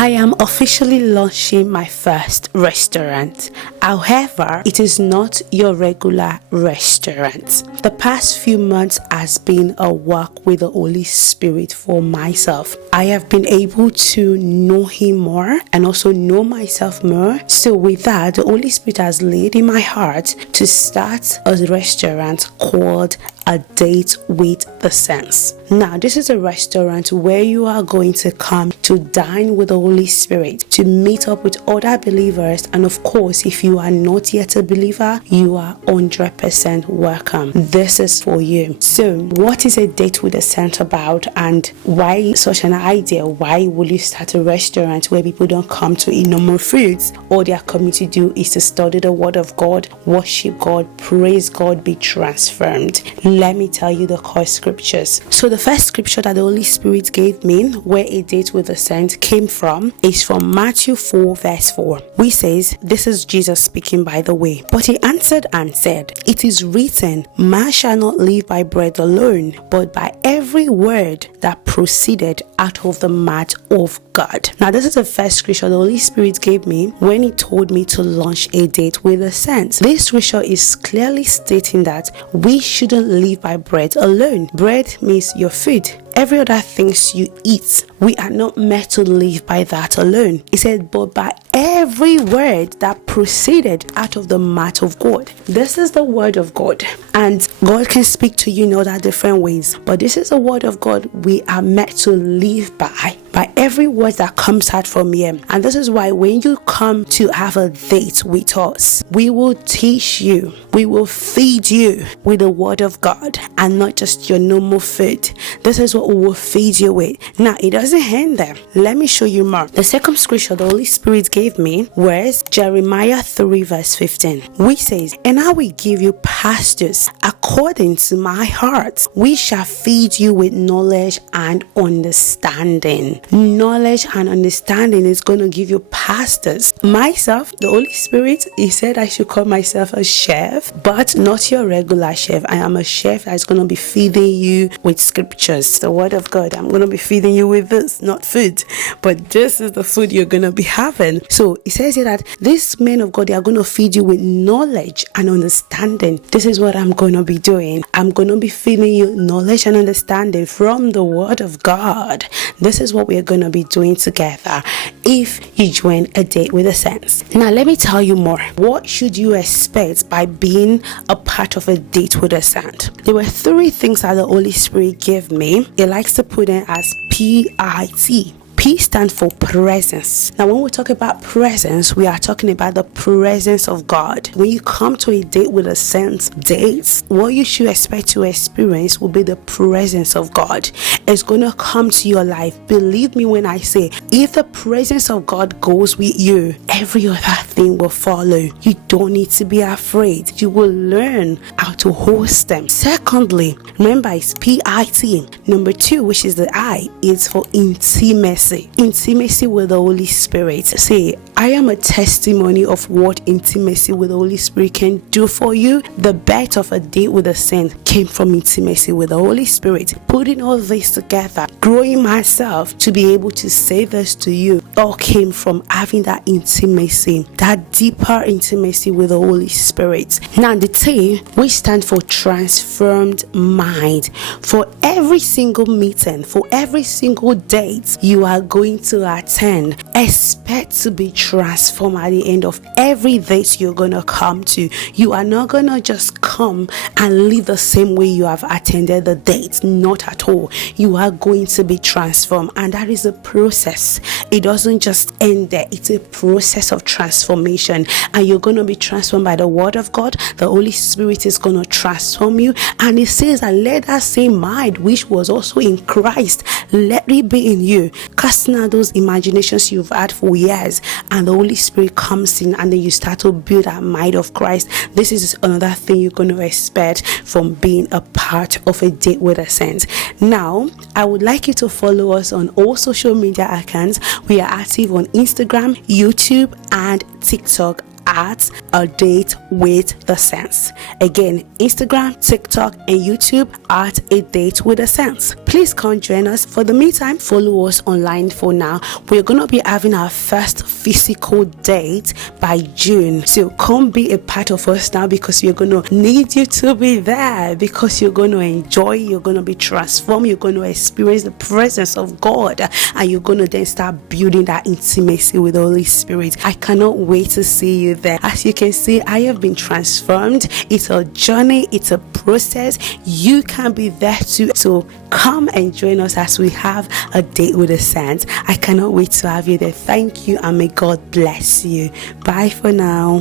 I am officially launching my first restaurant. However, it is not your regular restaurant. The past few months has been a walk with the Holy Spirit for myself. I have been able to know Him more and also know myself more. So with that, the Holy Spirit has laid in my heart to start a restaurant called A Date with the Saints. Now, this is a restaurant where you are going to come to dine with the Holy Spirit, to meet up with other believers, and of course, if you are not yet a believer, you are 100% welcome. This is for you. So, what is A Date with the Saints about, and why such an idea? Why will you start a restaurant where people don't come to eat normal foods? All they are coming to do is to study the Word of God, worship God, praise God, be transformed. Let me tell you the core scriptures. So the first scripture that the Holy Spirit gave me, where A Date with the Saints came from, is from Matthew 4 verse 4, which says, this is Jesus speaking, by the way. But he answered and said, it is written, man shall not live by bread alone, but by every word that proceeded out of the mouth of God. Now, this is the first scripture the Holy Spirit gave me when he told me to launch A Date with the Saints. This scripture is clearly stating that we shouldn't live by bread alone. Bread means your food. Every other things you eat, we are not meant to live by that alone. He said, but by every word that proceeded out of the mouth of God. This is the word of God, and God can speak to you in other different ways, but this is the word of God we are meant to live by every word that comes out from Him. And this is why when you come to have a date with us, we will teach you, we will feed you with the word of God and not just your normal food. This is what we will feed you with. Now, it doesn't end there. Let me show you more. The second scripture the Holy Spirit gave me was Jeremiah 3 verse 15, which says, and I will give you pastures according to my heart. We shall feed you with knowledge and understanding. Knowledge and understanding is going to give you pastors. Myself, the Holy Spirit, He said I should call myself a chef, but not your regular chef. I am a chef that's going to be feeding you with scriptures, the word of God. I'm going to be feeding you with this, not food, but this is the food you're going to be having. So it says here that these men of God, they are going to feed you with knowledge and understanding. This is what I'm going to be doing. I'm going to be feeding you knowledge and understanding from the word of God. This is what we're going to be doing together if you join A Date with the Saints. Now, let me tell you more. What should you expect by being a part of A Date with the Saints? There were three things that the Holy Spirit gave me. He likes to put in as PIT. P stands for presence. Now, when we talk about presence, we are talking about the presence of God. When you come to A Date with the Saints dates, what you should expect to experience will be the presence of God. It's going to come to your life. Believe me when I say, if the presence of God goes with you, every other thing will follow. You don't need to be afraid. You will learn how to host them. Secondly, remember, it's PIT. Number 2, which is the I, is for intimacy. Intimacy with the Holy Spirit. Say, I am a testimony of what intimacy with the Holy Spirit can do for you. The birth of A Date with the Saints came from intimacy with the Holy Spirit. Putting all this together, growing myself to be able to say this to you, all came from having that intimacy, that deeper intimacy with the Holy Spirit. Now, the T, which stands for transformed mind. For every single meeting, for every single date you are going to attend, expect to be transformed at the end of every date you're going to come to. You are not going to just come and live the same way you have attended the date. Not at all. You are going to be transformed, and that is a process. It doesn't just end there. It's a process of transformation, and you're going to be transformed by the word of God. The Holy Spirit is going to transform you, and it says that let that same mind which was also in Christ, let it be in you. Casting out those imaginations you've had for years, and the Holy Spirit comes in, and then you start to build that mind of Christ. This is another thing you're going to expect from being a part of A Date with the Saints. Now, I would like you to follow us on all social media accounts. We are active on Instagram, YouTube, and TikTok at A Date with the Saints. Again, Instagram, TikTok, and YouTube at A Date with the Saints. please come join us. For the meantime, follow us online for now. We're going to be having our first physical date by June. So come be a part of us now, because we're going to need you to be there, because you're going to enjoy, you're going to be transformed, you're going to experience the presence of God, and you're going to then start building that intimacy with the Holy Spirit. I cannot wait to see you there. As you can see, I have been transformed. It's a journey, it's a process. You can be there too. So come and join us as we have a date with the saints. I cannot wait to have you there. Thank you, and may God bless you. Bye for now.